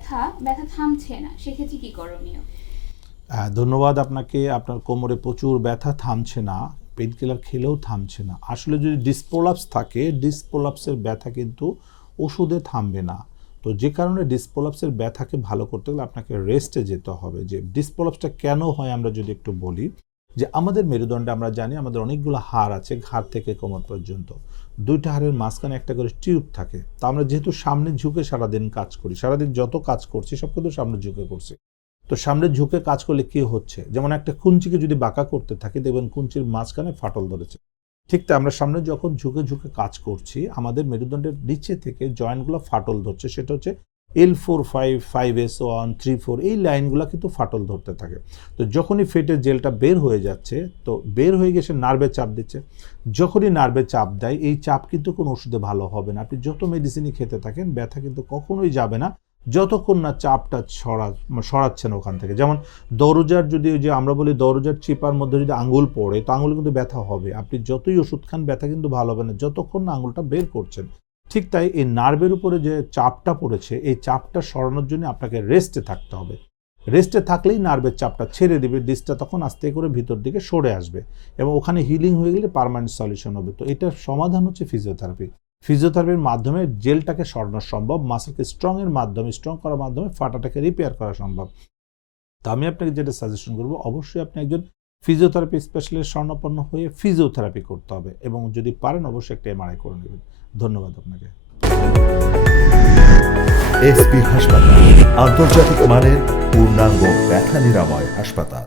ব্যথা ব্যথা থামছে না। সেক্ষেত্রে কি করণীয় ধন্যবাদ আপনাকে। আপনার কোমরে প্রচুর ব্যথা থামছে না পেন কিলার খেলেও থামছে না। আসলে যদি ডিসপোলাপস থাকে ডিসপোলাপসের ব্যথা কিন্তু ওষুধে থামবে না। তো যে কারণে ডিসপোলাপসের ব্যথাকে ভালো করতে গেলে আপনাকে রেস্টে যেতে হবে। যে ডিসপোলাপসটা কেন হয় আমরা যদি একটু বলি যে আমাদের মেরুদণ্ডে আমরা জানি আমাদের অনেকগুলো হাড় আছে ঘাড় থেকে কোমর পর্যন্ত। দুইটা হাড়ের মাঝখানে একটা করে টিউব থাকে। তা আমরা যেহেতু সামনে ঝুঁকে সারাদিন কাজ করি, সারাদিন যত কাজ করছি সব কিন্তু সামনে ঝুঁকে করছি। তো সামনে ঝুঁকে কাজ করলে কি হচ্ছে? যেমন একটা কুঞ্চিকে যদি বাঁকা করতে থাকি, দেখবেন কুঞ্চির মাঝখানে ফাটল ধরেছে। ঠিক তাই আমরা সামনে যখন ঝুঁকে ঝুঁকে কাজ করছি, আমাদের মেরুদণ্ডের নিচে থেকে জয়েন্টগুলো ফাটল ধরছে, সেটা হচ্ছে L four five five S one three four এই লাইনগুলো কিন্তু ফাটল ধরতে থাকে। তো যখনই ফেটের জেলটা বের হয়ে যাচ্ছে, তো বের হয়ে গেছে নার্ভে চাপ দিচ্ছে। যখনই নার্ভে চাপ দেয়, এই চাপ কিন্তু কোনো ওষুধে ভালো হবে না। আপনি যত মেডিসিনই খেতে থাকেন, ব্যথা কিন্তু কখনোই যাবে না। যতক্ষণ না চাপটা ছড়া সরাচ্ছেন ওখান থেকে। যেমন দরজার যদি যে আমরা বলি দরজার চিপার মধ্যে যদি আঙুল পড়ে, তো আঙুল কিন্তু ব্যথা হবে। আপনি যতই ওষুধ খান, ব্যথা কিন্তু ভালো হবে না। যতক্ষণ না আঙুলটা বের করছেন ঠিক তাই এই নার্ভের উপরে যে চাপটা পড়েছে, এই চাপটা সরানোর জন্য আপনাকে রেস্টে থাকতে হবে। রেস্টে থাকলেই নার্ভের চাপটা ছেড়ে দেবে ডিসটা তখন আস্তে করে ভিতর দিকে সরে আসবে এবং ওখানে হিলিং হয়ে গেলে পারমানেন্ট সলিউশন হবে। তো এটার সমাধান হচ্ছে ফিজিওথেরাপি ফিজিওথেরাপির মাধ্যমে জেলটাকে সরানো সম্ভব মাসেলকে স্ট্রংয়ের মাধ্যমে স্ট্রং করার মাধ্যমে ফাটাটাকে রিপেয়ার করা সম্ভব। তো আমি আপনাকে যেটা সাজেশন করব, অবশ্যই আপনি একজন ফিজিওথেরাপি স্পেশালিস্ট স্বর্ণপন্ন হয়ে ফিজিওথেরাপি করতে হবে এবং যদি পারেন অবশ্যই একটা এমআরআই করে নেবেন। ধন্যবাদ আপনাকে। এসপি হাসপাতাল, আন্তর্জাতিক মানের পূর্ণাঙ্গ ব্যথা নিরাময় হাসপাতাল।